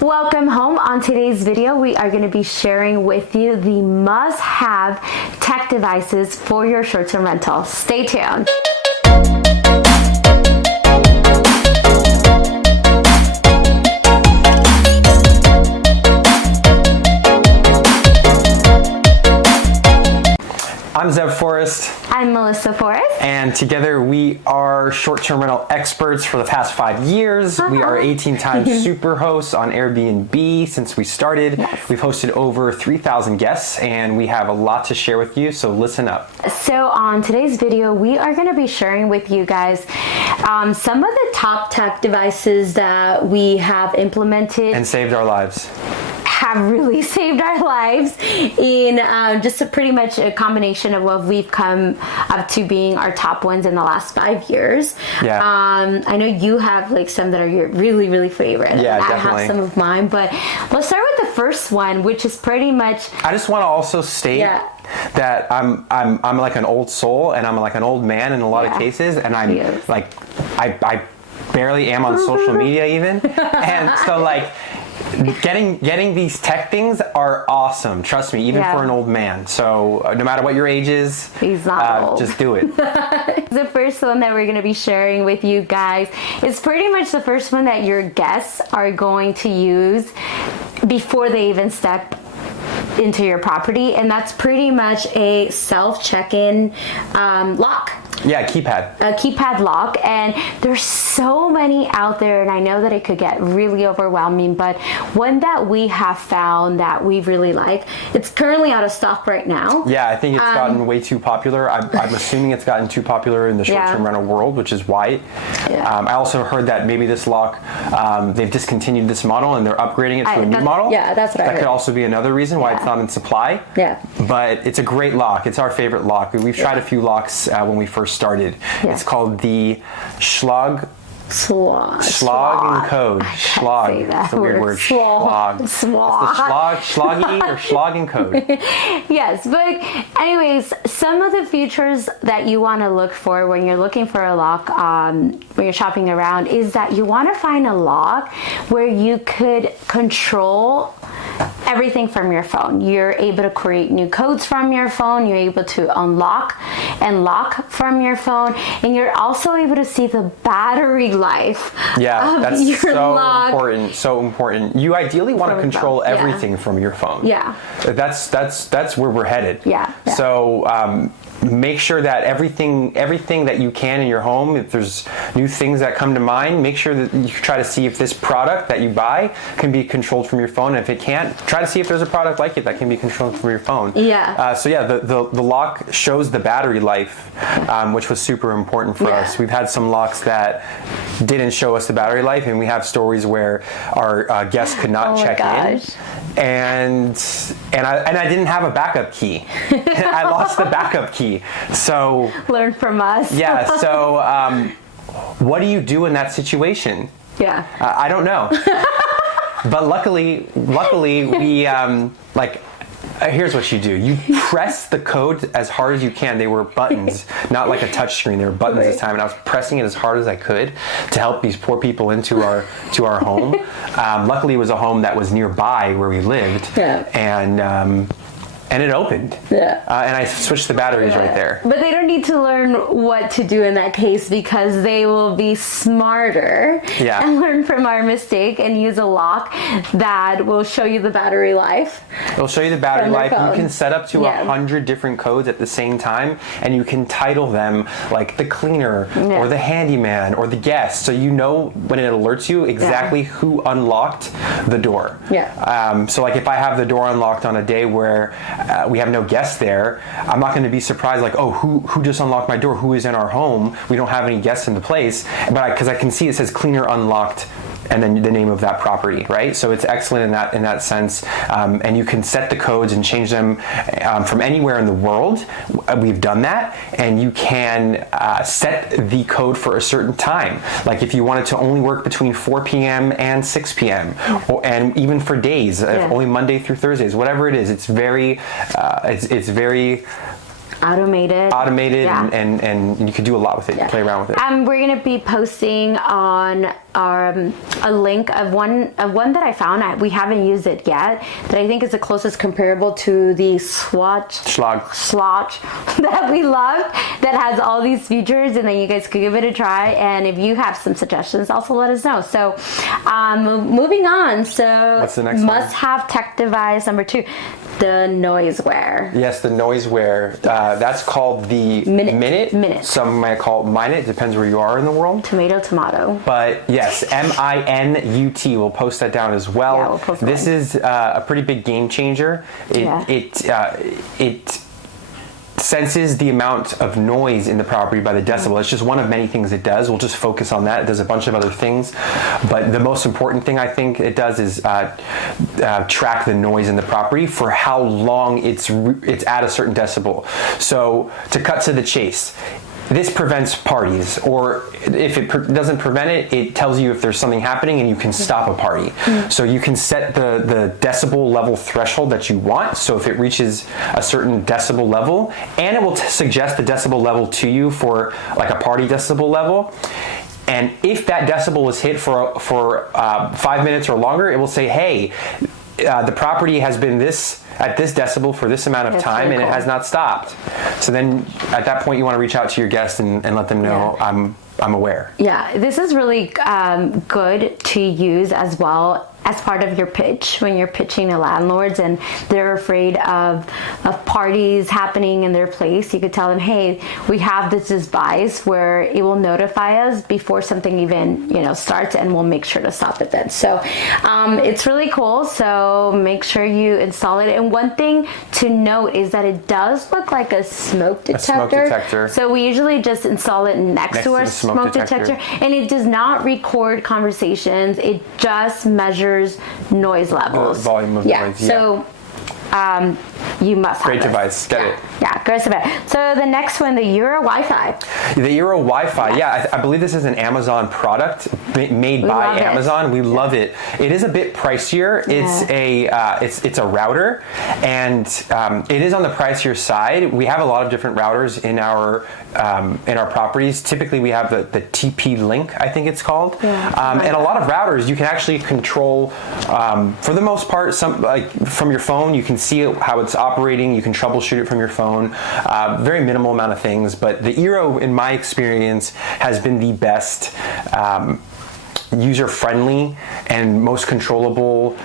Welcome home. On today's video, we are going to be sharing with you the must-have tech devices for your short-term rental. Stay tuned. I'm Zev Forrest. I'm Melissa Forrest. And together we are short-term rental experts for the past 5 years. We are 18-time super hosts on AirBnB since we started. Yes. We've hosted over 3,000 guests and we have a lot to share with you, so listen up. So on today's video, we are going to be sharing with you guys some of the top tech devices that we have implemented And saved our lives. Have really saved our lives in just pretty much a combination of what we've come up to being our top ones in the last 5 years. Yeah. I know you have like some that are your really favorite. Yeah, and definitely. I have some of mine, but let's start with the first one, which is pretty much. I just want to also state that I'm like an old soul and I'm like an old man in a lot of cases, and I'm like I barely am on social media even, and so like. Getting these tech things are awesome. Trust me, even for an old man. So no matter what your age is, he's not old. Just do it. The first one that we're going to be sharing with you guys is pretty much the first one that your guests are going to use before they even step into your property, and that's pretty much a self-check-in lock. Yeah, keypad. A keypad lock, and there's so many out there, and I know that it could get really overwhelming, but one that we have found that we really like, it's currently out of stock right now. Yeah, I think it's gotten way too popular. I'm assuming it's gotten too popular in the short-term rental world, which is why. I also heard that maybe this lock, they've discontinued this model and they're upgrading it to a new model. Yeah, that's what I heard. That could also be another reason why it's not in supply. Yeah. But it's a great lock. It's our favorite lock. We've tried a few locks when we first started. It's called the Schlog and Code. Schlog. That's a weird word. Schlog. It's the Schloggy or Schlog and Code. Yes, but anyways, some of the features that you want to look for when you're looking for a lock, when you're shopping around, is that you want to find a lock where you could control everything from your phone. You're able to create new codes from your phone. You're able to unlock and lock from your phone, and you're also able to see the battery life. Yeah, of that's your so lock. important. So important. You ideally want to control everything from your phone. Yeah, that's where we're headed. Yeah. So make sure that everything that you can in your home, if there's new things that come to mind, make sure that you try to see if this product that you buy can be controlled from your phone. And if it can't, try to see if there's a product like it that can be controlled from your phone. Yeah. The lock shows the battery life, which was super important for us. We've had some locks that didn't show us the battery life, and we have stories where our guests could not check in. And I didn't have a backup key. I lost the backup key. So learn from us. Yeah. So what do you do in that situation? Yeah. I don't know. But luckily we here's what you do. You press the code as hard as you can. They were buttons, not like a touch screen. They were buttons this time, and I was pressing it as hard as I could to help these poor people into our home. Luckily, it was a home that was nearby where we lived, and it opened. Yeah. And I switched the batteries right there. But they don't need to learn what to do in that case, because they will be smarter and learn from our mistake and use a lock that will show you the battery life. It'll show you the battery life. You can set up to 100 different codes at the same time, and you can title them like the cleaner or the handyman or the guest, so you know when it alerts you exactly who unlocked the door. Yeah. So like if I have the door unlocked on a day where we have no guests there, I'm not going to be surprised like, oh, who just unlocked my door? Who is in our home? We don't have any guests in the place, but because I can see it says cleaner unlocked and then the name of that property, right? So it's excellent in that sense, and you can set the codes and change them from anywhere in the world. We've done that, and you can set the code for a certain time. Like if you want it to only work between 4 p.m. and 6 p.m., and even for days, only Monday through Thursdays, whatever it is. It's very automated, and you can do a lot with it. Play around with it. We're gonna be posting on a link of one that I found. We haven't used it yet, that I think is the closest comparable to the Swatch that we love, that has all these features, and then you guys could give it a try. And if you have some suggestions, also let us know. So moving on. So what's the next must-have tech device number 2? The Noiseware. Yes, the Noiseware. That's called the Minute. Some might call it Minute. Depends where you are in the world. Tomato. But yes, MINUT. We'll post that down as well. Yeah, we'll post this is a pretty big game changer. It senses the amount of noise in the property by the decibel. It's just one of many things it does. We'll just focus on that. It does a bunch of other things, but the most important thing I think it does is track the noise in the property for how long it's at a certain decibel. So to cut to the chase, this prevents parties, or if it doesn't prevent it, it tells you if there's something happening and you can stop a party. So you can set the decibel level threshold that you want. So if it reaches a certain decibel level, and it will suggest the decibel level to you for like a party decibel level. And if that decibel is hit for 5 minutes or longer, it will say, hey, the property has been at this decibel for this amount of time, and it has not stopped. So then at that point you want to reach out to your guest and let them know I'm aware. Yeah, this is really good to use as well as part of your pitch when you're pitching to landlords and they're afraid of parties happening in their place. You could tell them, hey, we have this device where it will notify us before something even starts, and we'll make sure to stop it then. So it's really cool. So make sure you install it. And one thing to note is that it does look like a smoke detector. So we usually just install it next to our smoke detector, and it does not record conversations. It just measures noise levels. Volume of noise. So you must have great device. Get it. Yeah, great device. So the next one, the Euro Wi-Fi. The Euro Wi-Fi. Yeah, I believe this is an Amazon product made by Amazon. We love it. It is a bit pricier. It's a router, and it is on the pricier side. We have a lot of different routers in our properties. Typically, we have the TP Link, I think it's called, and a lot of routers you can actually control. For the most part, from your phone, you can see how it's operating. You can troubleshoot it from your phone. Very minimal amount of things, but the Eero, in my experience, has been the best user-friendly and most controllable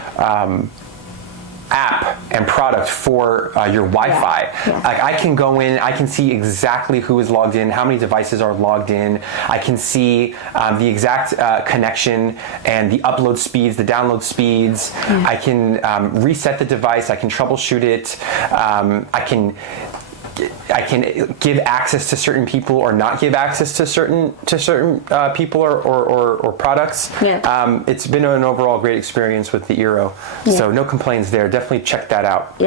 app and product for your Wi-Fi. Like I can go in, I can see exactly who is logged in, how many devices are logged in. I can see the exact connection and the upload speeds, the download speeds. I can reset the device. I can troubleshoot it. I can give access to certain people or not give access to certain people or products. It's been an overall great experience with the Eero. So no complaints there. Definitely check that out.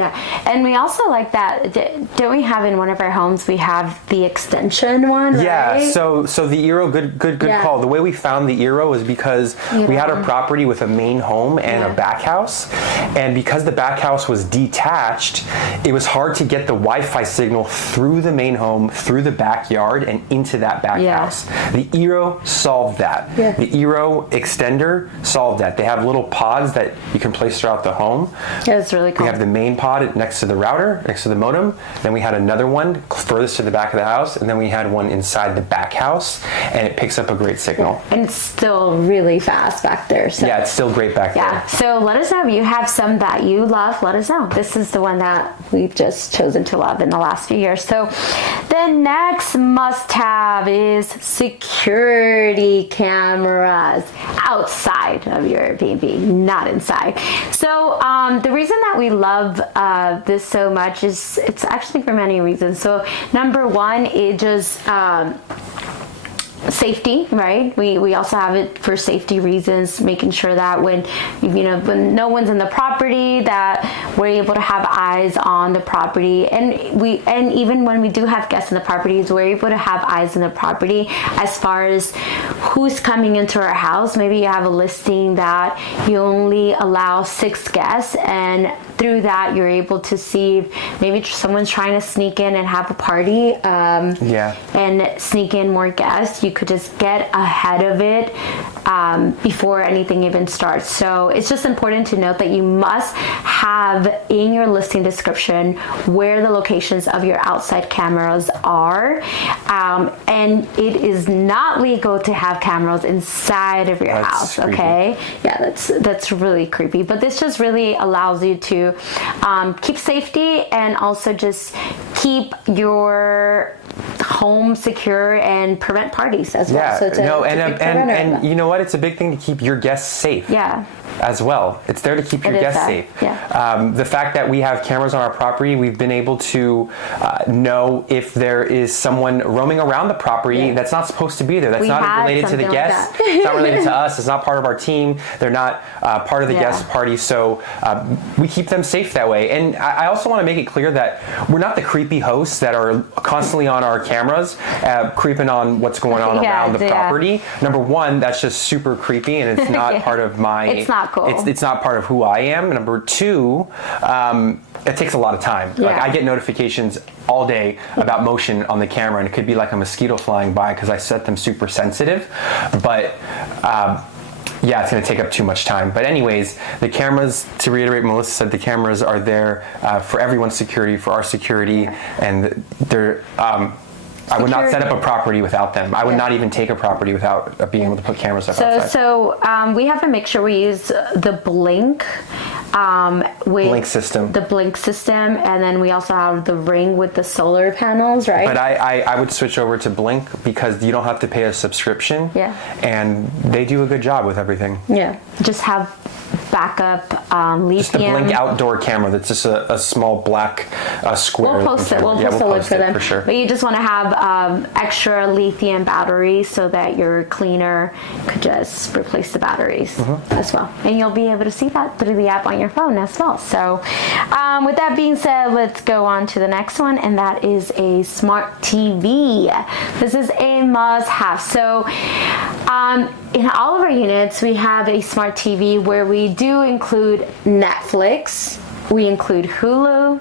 And we also like that. Don't we have in one of our homes? We have the extension one. Right? So the Eero, good call. The way we found the Eero was because we had a property with a main home and a back house, and because the back house was detached, it was hard to get the Wi-Fi signal through the main home, through the backyard, and into that back house. The Eero solved that. The Eero extender solved that. They have little pods that you can place throughout the home. It's really cool. We have the main pod next to the router, next to the modem. Then we had another one furthest to the back of the house, and then we had one inside the back house, and it picks up a great signal. And it's still really fast back there. So. It's still great back there. So let us know if you have some that you love. Let us know. This is the one that we've just chosen to love in the last few years. So the next must-have is security cameras outside of your Airbnb, not inside. So the reason that we love this so much is it's actually for many reasons. So number one, it just safety, right? We also have it for safety reasons, making sure that when no one's in the property, that we're able to have eyes on the property, and even when we do have guests in the properties, we're able to have eyes on the property as far as who's coming into our house. Maybe you have a listing that you only allow 6 guests, and through that, you're able to see if maybe someone's trying to sneak in and have a party and sneak in more guests. You could just get ahead of it before anything even starts. So it's just important to note that you must have in your listing description where the locations of your outside cameras are, and it is not legal to have cameras inside of your house. Creepy. Okay, yeah, that's really creepy, but this just really allows you to keep safety and also just keep your home secure and prevent parties as well. Yeah, so and you know what? It's a big thing to keep your guests safe. Yeah. As well. It's there to keep your guests safe. Yeah. The fact that we have cameras on our property, we've been able to know if there is someone roaming around the property that's not supposed to be there. That's not related to the guests. It's not related to us. It's not part of our team. They're not part of the guest party. So we keep them safe that way. And I also want to make it clear that we're not the creepy hosts that are constantly on our cameras, creeping on what's going on around the property. Number one, that's just super creepy, and it's not part of my... It's not cool. It's not part of who I am. Number two, it takes a lot of time. Yeah. Like I get notifications all day about motion on the camera, and it could be like a mosquito flying by because I set them super sensitive. But yeah, it's going to take up too much time. But anyways, the cameras, to reiterate, Melissa said the cameras are there for everyone's security, for our security, and they're... I would not set up a property without them. I would not even take a property without being able to put cameras up outside. So we have to make sure we use the Blink. Blink system. The Blink system, and then we also have the Ring with the solar panels, right? But I would switch over to Blink because you don't have to pay a subscription. Yeah. And they do a good job with everything. Yeah. Just have backup lithium. Just the Blink outdoor camera that's just a small black square. We'll post it. We'll post a link for them. For sure. But you just want to have extra lithium batteries so that your cleaner could just replace the batteries as well. And you'll be able to see that through the app on your phone as well. So with that being said, let's go on to the next one, and that is a smart TV. This is a must-have. So in all of our units, we have a smart TV where we do include Netflix, we include Hulu,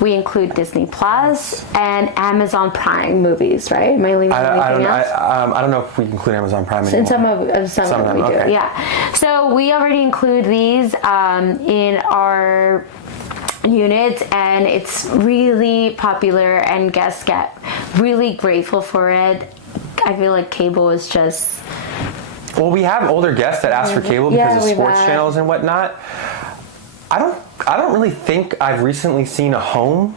we include Disney Plus, and Amazon Prime movies, right? Am I leaving anything else? I don't know if we include Amazon Prime anymore. In some of them we do, okay. yeah. So we already include these in our units, and it's really popular, and guests get really grateful for it. I feel like cable is just... Well, we have older guests that ask for cable because of sports channels and whatnot. I don't really think I've recently seen a home,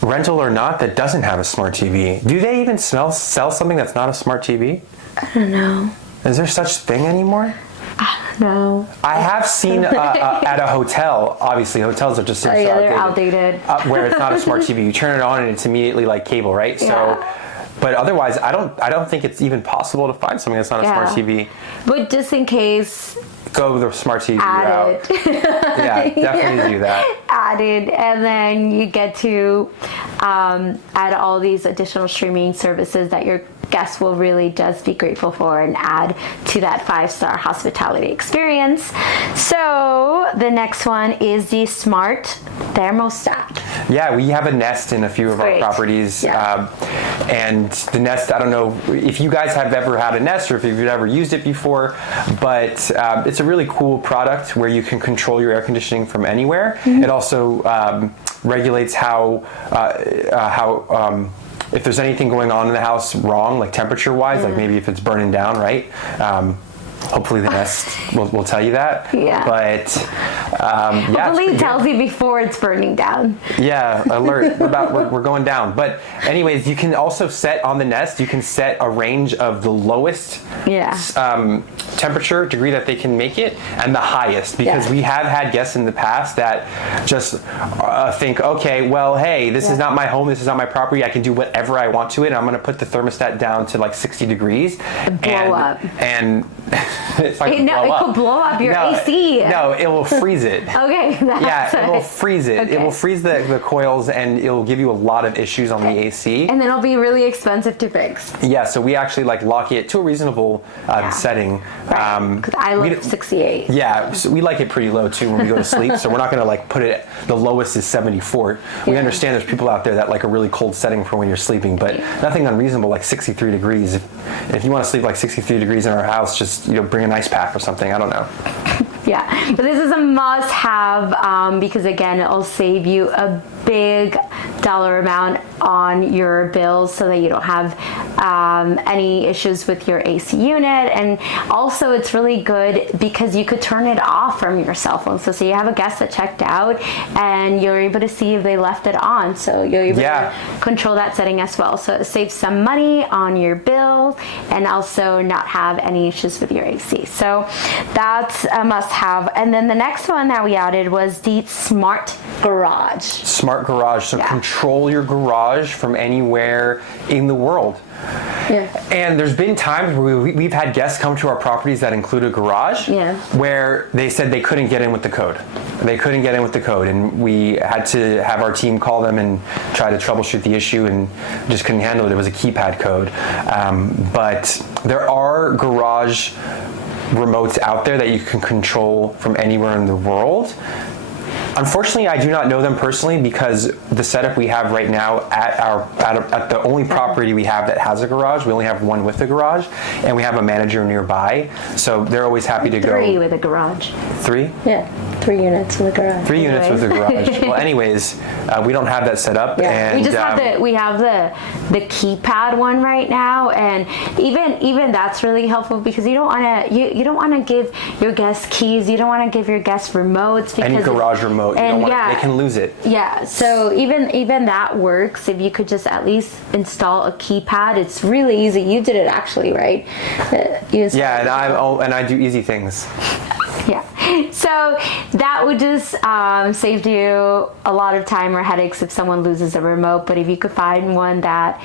rental or not, that doesn't have a smart TV. Do they even sell something that's not a smart TV? I don't know. Is there such thing anymore? I don't know. I have seen at a hotel. Obviously, hotels are just they're outdated. Where it's not a smart TV. You turn it on and it's immediately like cable, right? Yeah. So. But otherwise, I don't think it's even possible to find something that's not a smart TV. But just in case, go the smart TV route. Yeah, definitely do that. Add it, and then you get to add all these additional streaming services that your guests will really just be grateful for and add to that 5-star hospitality experience. So the next one is the smart thermostat. Yeah, we have a Nest in a few of our properties. Yeah. And the Nest, I don't know if you guys have ever had a Nest or if you've ever used it before, but it's a really cool product where you can control your air conditioning from anywhere. It also regulates how if there's anything going on in the house wrong, like temperature-wise, like maybe if it's burning down, right? Hopefully the Nest will tell you that. Yeah. But hopefully it tells you before it's burning down. Yeah, alert. We're going down. But anyways, you can also set on the Nest, you can set a range of the lowest temperature degree that they can make it and the highest, because we have had guests in the past that just think, okay, well, hey, this is not my home, this is not my property, I can do whatever I want to it, and I'm going to put the thermostat down to like 60 degrees Blow up. And it's like it could blow up your AC. No, it will freeze it. Okay. It will freeze it. Okay. It will freeze the coils, and it will give you a lot of issues on the AC. And then it'll be really expensive to fix. Yeah, so we actually like lock it to a reasonable setting. Right. 'Cause I live 68. Yeah, so we like it pretty low too when we go to sleep. So we're not going to like put it. The lowest is 74. We understand there's people out there that like a really cold setting for when you're sleeping, but nothing unreasonable like 63 degrees. If you want to sleep like 63 degrees in our house, just bring an ice pack or something. I don't know. Yeah, but this is a must-have because again, it'll save you a big dollar amount on your bills, so that you don't have any issues with your AC unit. And also, it's really good because you could turn it off from your cell phone. So you have a guest that checked out, and you're able to see if they left it on. So you're able to control that setting as well. So it saves some money on your bill, and also not have any issues with your AC. So that's a must-have. And then the next one that we added was the smart garage. Smart garage. So control your garage from anywhere in the world. Yeah. And there's been times where we've had guests come to our properties that include a garage where they said they couldn't get in with the code. They couldn't get in with the code, and we had to have our team call them and try to troubleshoot the issue, and just couldn't handle it. It was a keypad code. But there are garage remotes out there that you can control from anywhere in the world. Unfortunately, I do not know them personally, because the setup we have right now at the only property we have that has a garage, we only have one with a garage, and we have a manager nearby, so they're always happy to go. 3 with a garage. 3? Yeah, 3 units with a garage. 3 units with a garage. Well, anyways, we don't have that set up, and we just have the keypad one right now, and even that's really helpful, because you don't want to give your guests keys, you don't want to give your guests remotes, because any garage remote. They can lose it. Yeah, so even that works if you could just at least install a keypad. It's really easy. You did it actually, right? And I do easy things. Yeah, so that would just save you a lot of time or headaches if someone loses a remote. But if you could find one that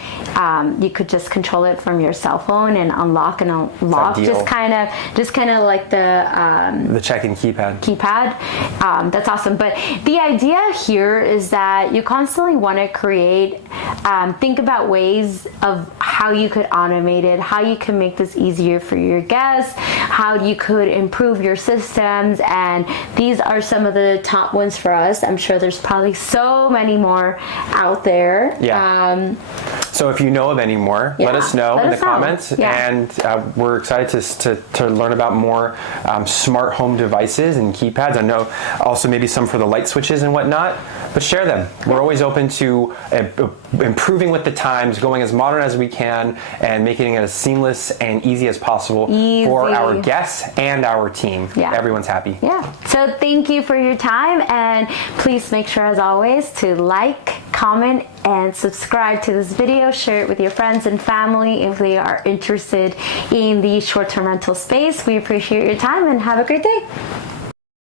you could just control it from your cell phone and unlock and unlock, just kind of like the check-in keypad. That's awesome. But the idea here is that you constantly want to think about ways of how you could automate it, how you can make this easier for your guests, how you could improve your systems, and these are some of the top ones for us. I'm sure there's probably so many more out there. Yeah. So if you know of any more, let us know in the comments, and we're excited to learn about more smart home devices and keypads. I know also maybe some for the light switches and whatnot, but share them. We're always open to improving with the times, going as modern as we can, and making it as seamless and easy as possible for our guests and our team. Everyone's happy. Yeah. So thank you for your time, and please make sure, as always, to like, comment, and subscribe to this video. Share it with your friends and family if they are interested in the short-term rental space. We appreciate your time, and have a great day.